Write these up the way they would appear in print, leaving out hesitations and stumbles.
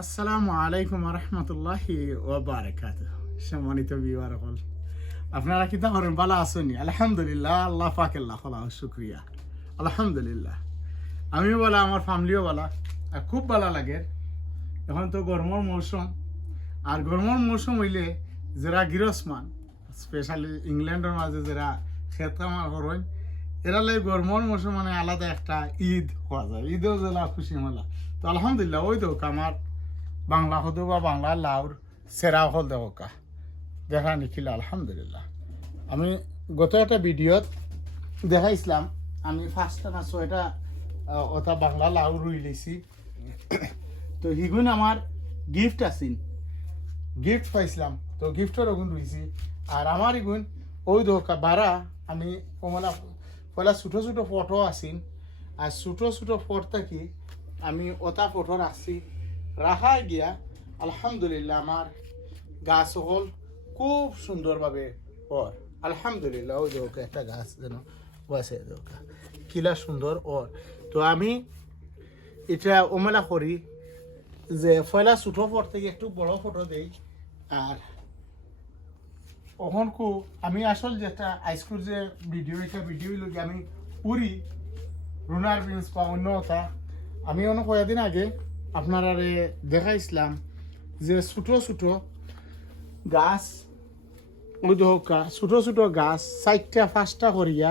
আসসালামু আলাইকুম রহমতুল্লাহি ওয়াবারাকাতুহ। সম্মানিত ভিউয়ার হল, আপনারা কিতা করেন? ভালো আছেন? আলহামদুলিল্লাহ, আল্লাহ পাকের শুক্রিয়া। আলহামদুলিল্লাহ, আমি বলা, আমার ফ্যামিলিও বলা, আর খুব ভালো লাগে। এখন তো গরমের মৌসুম, আর গরমের মৌসুম হইলে যারা গৃহস্থমান, স্পেশালি ইংল্যান্ডের মাঝে যারা খেত কামার করেন, এরা লাগে গরমের মৌসুম মানে আলাদা একটা ঈদ হওয়া যায়। ঈদেও জেলা খুশি মেলা। তো আলহামদুলিল্লাহ, ওই তো আমার বাংলা হতো বা বাংলা লাউর সেরা হল দেখা দেখা নিখিল। আলহামদুলিল্লাহ, আমি গত একটা ভিডিওত দেখাইছিলাম, আমি ফার্স্ট না ছয়টা ওটা বাংলা লাউ রুই লেছি। তো হিগুন আমার গিফট আসিন, গিফট পাইছিলাম, তো গিফটের ওগুন রুইছি। আর আমার এগুন ওই দোকা বারা আমি মানে পয়লা ছোটো ছোটো ফটো আসিন, আর ছোটো ছোটো ফটো থাকি আমি ওটা ফটো রাখছি, রাখা গিয়া আলহামদুলিল্লাহ আমার গাছ হল খুব সুন্দরভাবে ওর। আলহামদুলিল্লাহ, ওই দোকা একটা গাছ যেন বসে দোকা কিলা সুন্দর ওর। তো আমি এটা ওমেলা করি যে পয়লা ছোটো ফটো থেকে একটু বড় ফটো দেই। আর ওখান কু আমি আসল যেটা আইসকুর যে ভিডিও, এটা ভিডিও লোক আমি উড়ি রুনার বিন্স বা অন্য কথা। আমি অনেক কয়েকদিন আগে আপনারা দেখাইছিলাম যে ছোটো ছোটো গাছ, ওই দোকা ছোটো ছোটো গাছ 4টা-5টা করিয়া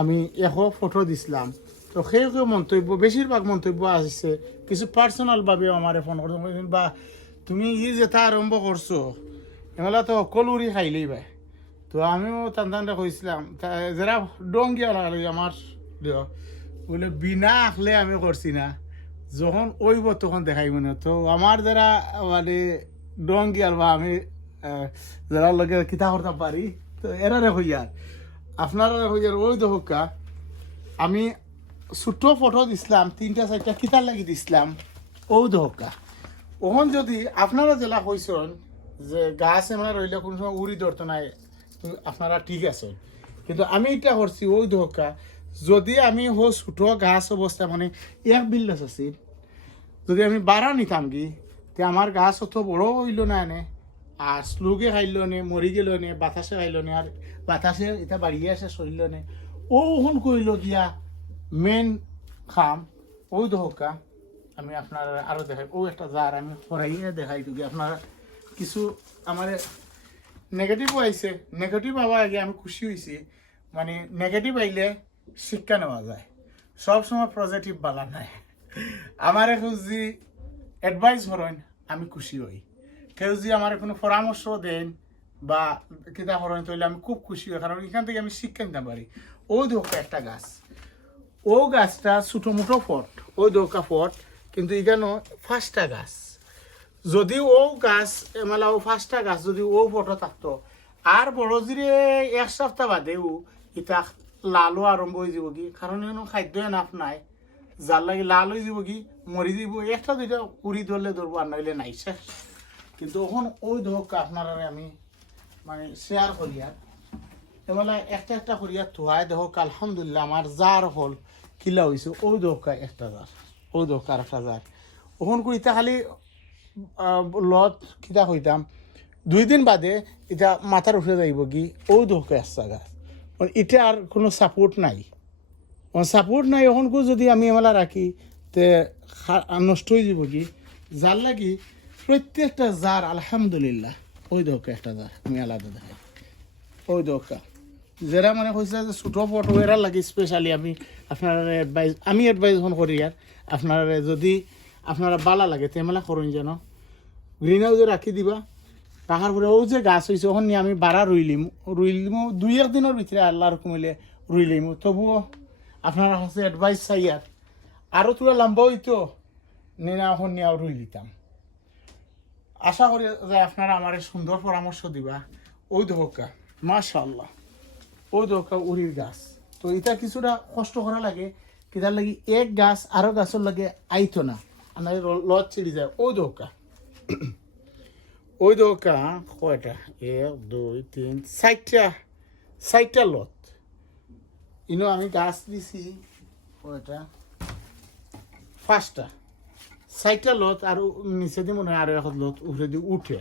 আমি এখো ফটো দিছিলাম। তো সেই মন্তব্য, বেশিরভাগ মন্তব্য আসছে, কিছু পার্সোনালভাবে আমার ফোন করছে, বা তুমি যেটা আরম্ভ করছো এগুলা তো কলুরি খাইলেই ভাই। তো আমিও টানটা কইছিলাম যারা ডঙ্গিয়া লাগলে আমার বলে বিনা আঁকলে আমি করছি না, যখন ওইব তখন দেখাই মনে। তো আমার যারা মানে ডঙ্গিয়ার বা আমি যারা লোকের কিতা করতে পারি, তো এরারে হইয়ার আপনারা হইয়ার ওই দোকা আমি ছোট ফটো দিছিলাম 3টা-4টা কিতার লাগি দিছিলাম ও দোকা। ওখন যদি আপনারা জেলা কইছেন যে গাছ এমন রইলে কোনো সময় উড়ি ধরতো নাই, আপনারা ঠিক আছে। কিন্তু আমি এটা করছি ওই ধোকা, যদি আমি ছোট গাছ অবস্থা মানে এক বিল্লাস আছি, যদি আমি বাড়া নিতাম কি, তে আমার গাছ অত বড় হইল না এনে, আর স্লুগে খাইল নে, মরি গেল নে, বাতাসে খাইল নে, আর বাতাসে এটা বাড়িয়ে আসে সরিল নে, ও ওখন কইল গিয়া মেন খাম ওই ধোকা। আমি আপনার আরো দেখাই, ও একটা জার আমি হরাইয়া দেখাই তো আপনারা কিছু আমার নেগেটিভও আইছে। নেগেটিভ হওয়ার আগে আমি খুশি হয়েছি, মানে নেগেটিভ আইলে শিক্ষা নেওয়া যায়, সবসময় পজিটিভ বালা নাই। আমার এখন যদি অ্যাডভাইস করেন আমি খুশি হই, কেউ যদি আমার কোনো পরামর্শ দেন বা কিতা করেন তাহলে আমি খুব খুশি হই, কারণ এখান থেকে আমি শিক্ষা নিতে পারি। ওই ধোকা একটা গাছ, ও গাছটা ছোটো মোটো ফট, ওই দৌকা ফট, কিন্তু এখানে 5টা গাছ। যদি ও গাছ মেলা ও 5টা গাছ যদি ও ফটো থাকতো, আর বড় জিরে 1 সপ্তাহ বাদেও ইটা লালও আরম্ভ হয়ে যাব কি, কারণ এখানে খাদ্য এনাফ নাই, যার লাগে লাল হয়ে যাব কি, মরি যাব, 1টা-2টা উড়ি ধরলে ধরবো, আর নাইলে নাই শেষ। কিন্তু ওখন ওই ধোক আপনারা আমি মানে শেয়ার করি, আর এবেলা একটা একটা করিয়া ধোয়াই দেখো আলহামদুলিল্লাহ আমার জার হল কিলা হয়েছে। ওই দোকা একটা জার, ওই দোকার একটা জার, ওখান কইতা খালি লত কিতা কইতাম 2 দিন বাদে এটা মাথার উঠে যাইব কি, ওই দোকা একটা গাছ। এটা আর কোনো সাপোর্ট নাই, সাপোর্ট নাই। ওখান যদি আমি এমেলা রাখি তে নষ্ট হয়ে যাব কি, যার লাগি প্রত্যেকটা জার আলহামদুলিল্লাহ ওই দোকা একটা জার আমি আলাদা দেখাই। ওই দোকা যারা মানে কইছে যে ছোটো ফটো এরা লাগে স্পেশালি আমি আপনার অ্যাডভাইস করি। আর আপনার যদি আপনারা বালা লাগে তেমেলা করুন যেন গ্রিন হাউসে রাখি দিবা, রাখার পরে ও যে গাছ হয়েছে ওখান নিয়ে আমি বাড়া রুইলিম 2-1 দিনের ভিতরে আল্লাহর কমিলে রুইলিম। তবুও আপনারা কাছে অ্যাডভাইস চাই, আর আরও তোরা লম্বা হইতো নিয়ে ওখান নিয়ে রুই দিতাম। আশা করি যে আপনারা আমার সুন্দর পরামর্শ দিবা। ওই দোকা মাশাআল্লাহ, ওই দরকার উড়ির গাছ। তো এটা কিছুটা কষ্ট করা লাগে, কিতার লাগি এক গাছ আরো গাছের লাগে আইতো না, আমার লত ছিঁড়ি যায়। ওই দরকার ওই দরকার কয়টা, 1-2-3-4টা লত ইনো আমি গাছ দিছি কয়টা, 5টা সাইডটা লত আর নিচে দিয়ে মনে হয় আরো এখন লত উপরে দিয়ে উঠে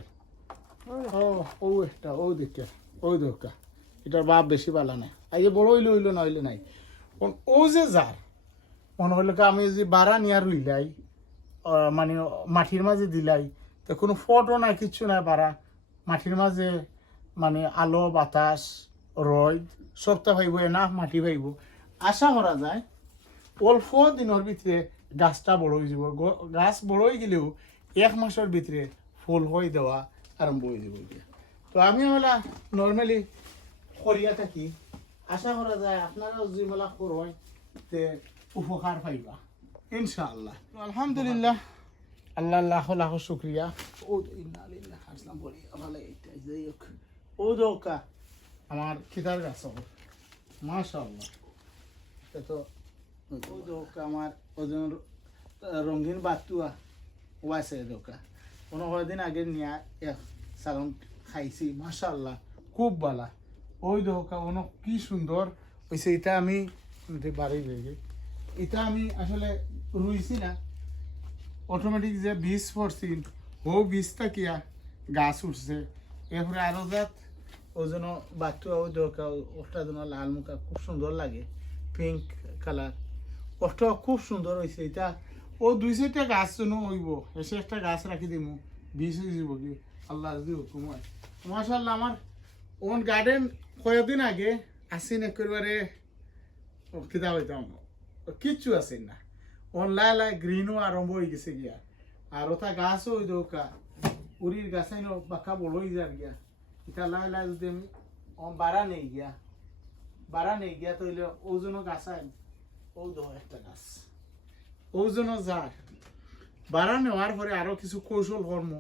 ও একটা ও দেখে ওই দোকা এটার বাপ বেশি বালা নাই এই যে বড় হইলো না হইলে নাই ও যে যার মনে হইলো আমি যে বাড়া নিয়ে রইলাই মানে মাটির মাঝে দিলাই তো কোনো ফটো নাই কিচ্ছু নাই বাড়া মাটির মাঝে মানে আলো বাতাস রোদ সবটা ভাইব না মাটি ভাইব আশা করা যায় অল্প দিনের ভিতরে গাছটা বড় হয়ে যাব গাছ বড় হয়ে গেলেও 1 মাসের ভিতরে ফুল হয়ে দেওয়া আরম্ভ হয়ে যাব তো আমি মেলা নর্মালি করিয়া থাকি আশা করা যায় আপনারাও যে মেলা করয় তে উপকার পাইবা ইনশাআল্লাহ আলহামদুলিল্লাহ আল্লাহ লাখ লাখ শুক্রিয়া ও ইন্নালিল্লাহ আসলাম বলি ভালো এইটা যাই হোক ও দোকা আমার খিদার গাছ মাশাআল্লাহ তো ও দোকা আমার ওজন রঙিন বাতুয়া ওয়াইছে দোকা কোনো কয়েকদিন আগে নিয়ে এক সালন খাইছি মাশাআল্লাহ খুব ভালো ওই দোকা ono কি সুন্দর হইছে এটা আমি বাড়ি গেছি এটা আমি আসলে রুইছি না অটোমেটিক যে বীজ পড়ছি ও বীজটা কিয়া গাছ উঠছে এরপরে আরো জাত ওই জন্য বাতুয়া ওই দোকা ওটা যেন লাল মুখা খুব সুন্দর লাগে পিঙ্ক কালার ওটা খুব সুন্দর হয়েছে এটা ও 2-3টা গাছ যেন হইব এসে একটা গাছ রাখি দিমু বীজ হয়ে যাব কি আল্লাহ যদি হুকুম হয় মাশাআল্লাহ আমার ওন গার্ডেন কয়েকদিন আগে আসিন একেবারে কিতা হইতাম কিচ্ছু আসেন না ওন লাই গ্রিনও আরম্ভ হয়ে গেছে গিয়া আর ওটা গাছও ওই দৌকা উড়ির গাছাই বাঁকা বড় হয়ে যার গিয়া এটা লাই যদি আমি বাড়া নেই গিয়া তো হইলে ওজনও গাছাই ও দো একটা গাছ ওজনও যায় বাড়া নেওয়ার পরে আরো কিছু কৌশল কর্ম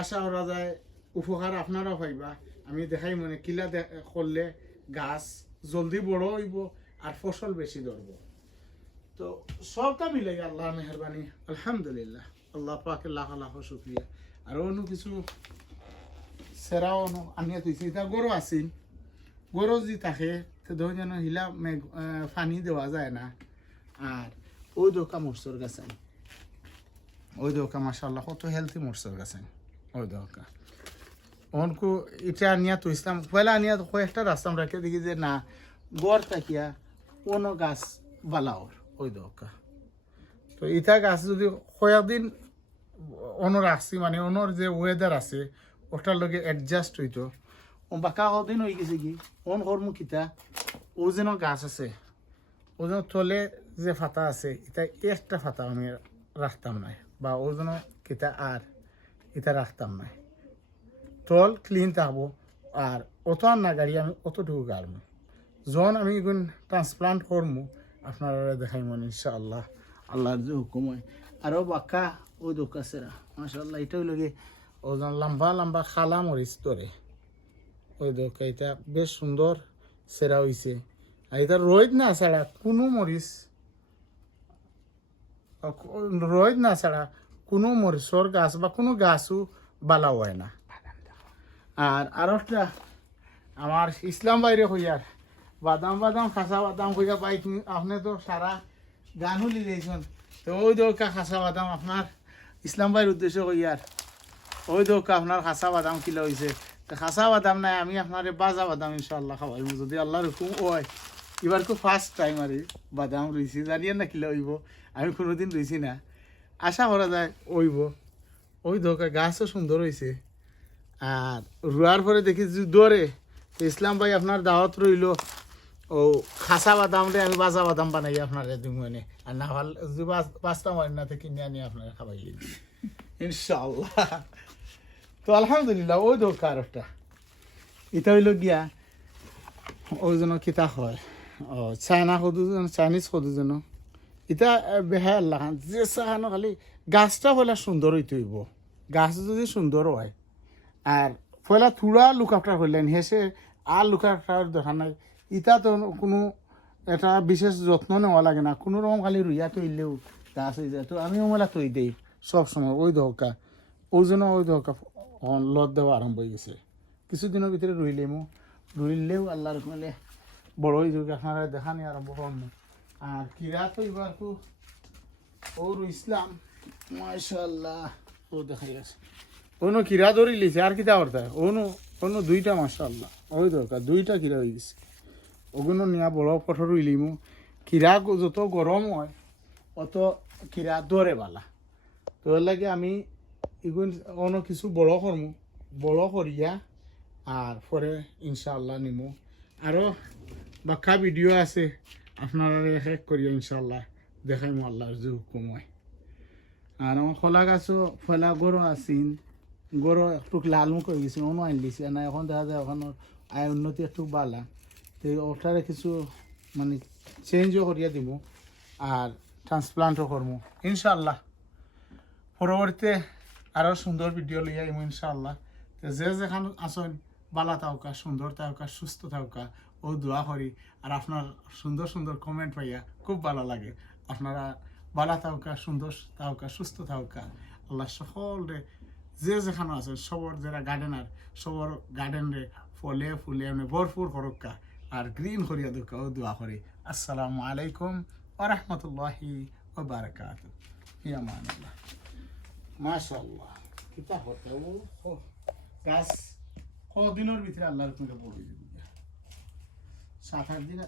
আশা করা যায় উপকার আপনারাও পাইবা আমি দেখাই মনে কিলা করলে গাছ জলদি বড় হইব আর ফসল বেশি ধরব তো সবটা মিলে আল্লাহ মেহরবানি আলহামদুলিল্লাহ আল্লাহ পাকের লাখ লাখ শুকরিয়া আর অন্য কিছু সেরাও আনিয়া তুইছি এটা গরু আসিন গরু যদি থাকে তো ধর যেন হিলা পানি দেওয়া যায় না আর ওই দোকা মরসর গাছ ওই দোকা মাশাআল্লাহ কত হেলথি মরসর গাছ ওই দোকা অনকু এটা আনিয়া তুইছিলাম পয়লা আনিয়া কয়েকটা রাস্তা রাখে দেখি যে না গড় থাকিয়া কোনো গাছ বালাওর ওই দোকা তো ইটা গাছ যদি কয়েকদিন অন্য রাখছি মানে অন্যর যে ওয়েদার আছে ওটার লগে অ্যাডজাস্ট হইতো বাঁকা কদিন হয়ে গেছে কি অন কর্মকিতা ও যেন গাছ আছে ও যেন তলে যে ফাতা আছে এটা একটা ফাতা আমি রাখতাম নাই বা ও যেন কিতা আর এটা রাখতাম নাই তল ক্লিন থাকবো আর অত আর না গাড়ি আমি অতটুকু গাড়বো যখন আমি এখন ট্রান্সপ্লান্ট করবো আপনারা দেখাই মনে ইনশাআল্লাহ আল্লাহর যে হুকুম হয় আরও বাঁকা ওই দোকা সেরা মাশাআল্লাহ এটা হইল গিয়ে ওজন লম্বা লম্বা খালা মরিচ ধরে ওই দোকা এটা বেশ সুন্দর সেরা হয়েছে আর এটা রোদ না ছাড়া কোনো মরিচ রোদ না ছাড়া কোনো মরিচর গাছ বা কোনো গাছও বালা হয় না আর একটা আমার ইসলাম বাইরে হইয়ার বাদাম খাসা বাদাম হইয়া পাই তুমি আপনি তো সারা গান হলি দিয়েছেন তো ওই দৌকা খাসা বাদাম আপনার ইসলাম ভাইয়ের উদ্দেশ্য হইয়ার ওই দৌকা আপনার খাসা বাদাম কিলো হয়েছে তো খাসা বাদাম নাই আমি আপনার বাজা বাদাম ইনশাআল্লাহ খাওয়াই যদি আল্লাহর হুকুম হয় এবার খুব ফার্স্ট টাইম আর বাদাম রয়েছি জানিয়ে না কিলো হইব আমি কোনোদিন রয়েছি না আশা করা যায় ওইব ওই দৌকা গাছও সুন্দর হয়েছে আর রুয়ার পরে দেখি যদি দৌড়ে ইসলাম ভাই আপনার দাওয়াত রইল ও খাসা বাদাম রে আমি বাজা বাদাম বানাই আপনার দিন মানে আর না ভাল যদি পাঁচটা মারিনাতে কিনে আনি আপনার খাবাই ইনশাআল্লাহ তো আলহামদুলিল্লাহ ওই দরকার একটা এটা হইল গিয়া ওই জন্য কিতা হয় ও চায়না সদু চাইনিজ সদু যেন এটা বেহায় আল্লাহ খান যে চাহানো খালি গাছটা হইলে সুন্দর হইতে হইব গাছ যদি সুন্দর হয় আর পয়লা থোড়া লুক আফটার করলেন হেসে আর লুক আফটার দেখা নাই ইটা তো কোনো এটা বিশেষ যত্ন নেওয়া লাগে না কোনো রকম খালি রুইয়া তৈলেও গাছ হয়ে যায় তো আমিও মেলা তৈ দিই সবসময় ওই দহকা ওই জন্য ওই দহকা লত দেওয়া আরম্ভ হয়ে গেছে কিছুদিনের ভিতরে রুইলেও আল্লাহর মেলে বড় হয়ে যাবে আপনারা দেখা নিয়ে আরম্ভ করবো আর কিরা তো এবার তো ও রুইসলাম মাশাআল্লাহ ও দেখা যাচ্ছে কোনো কিরা ধরি লিছে আর কিতা করতে কোনো দুইটা মাশাআল্লাহ ওই দরকার দুইটা কিরা হয়ে গেছে ওগুলো নিয়ে বড় কঠোর ইলিমু কিরা যত গরম হয় অত কিরা দরে বালা তো এর লাগে আমি এগুলো অন্য কিছু বড় করমু বড় করিয়া আর পরে ইনশাআল্লাহ নিমু আরও বাক্কা ভিডিও আছে আপনারা শেষ করিয়া ইনশাআল্লাহ দেখাইমু আল্লাহর যে হুকুম হয় আর আমার খোলা গাছও ফেলা গরু আসিন গরু একটু লাল মুখ হয়ে গেছে অন্য আইন দিছে না এখন দেখা যায় ওখানে আয় উন্নতি একটু বালা তো ওটারে কিছু মানে চেঞ্জও করিয়া দিব আর ট্রান্সপ্লান্টও করবো ইনশাআল্লাহ পরবর্তীতে আরও সুন্দর ভিডিও লইয়া আইমু ইনশাআল্লাহ তো যে যেখানে আসেন বালা থাকা সুন্দর থাকা সুস্থ থাকা ও দোয়া করি আর আপনার সুন্দর সুন্দর কমেন্ট পাইয়া খুব ভালো লাগে আপনারা বালা থাকা সুন্দর থাকা সুস্থ থাকা আল্লাহ সকলে যে যেখানে আছে সবর যারা গার্ডেনার সবর গার্ডেন রে ফলে ফুলে ভরপুর করক্কা আর গ্রিন করিয়া দুকা ও দোয়া করি আসসালামু আলাইকুম ওয়া রাহমাতুল্লাহি ওয়া বারাকাতুহু ফি আমানিল্লাহ মাশাআল্লাহ কিতা হতে ও গাছ কদিনের ভিতরে আল্লাহর কোন বড় 7-8 দিন